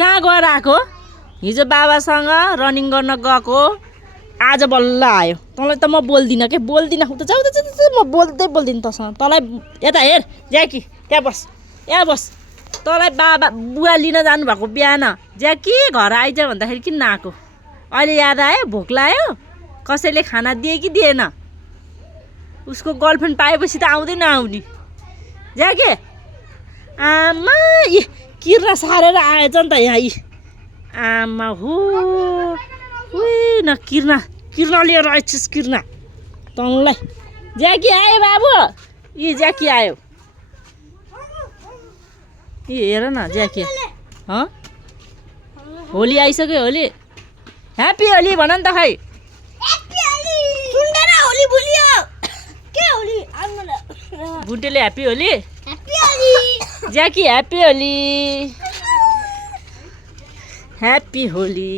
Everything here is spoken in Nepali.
कहाँ गएर आएको? हिजो बाबासँग रनिङ गर्न गएको, आज बल्ल आयो। तँलाई त म बोल्दिनँ के, बोल्दिनँ। उता जाऊ त, म बोल्दिनँ तँसँग। तँलाई यता हेर ज्याकी, त्यहाँ बस, यहाँ बस। तँलाई बाबा बुवा लिन जानुभएको बिहान, ज्याकी घर आइज भन्दाखेरि किन नआएको? अहिले याद आयो? भोक लाग्यो? कसैले खाना दिए कि दिएन? उसको गर्लफ्रेन्ड पाएपछि त आउँदै नआउने। ज्याके आमा, यी किर्ना सारेर आएछ नि त यहाँ। यी आमा हो, उही न किर्ना लिएर आएछस् किर्ना तँलाई। ज्याकी आयो बाबु, यी ज्याकी आयो। यी हेर न ज्याकी। होली आइसक्यो, होली। ह्याप्पी होली भन नि त खै। बुन्टेले happy Holi. Jackie happy Holi, happy Holi.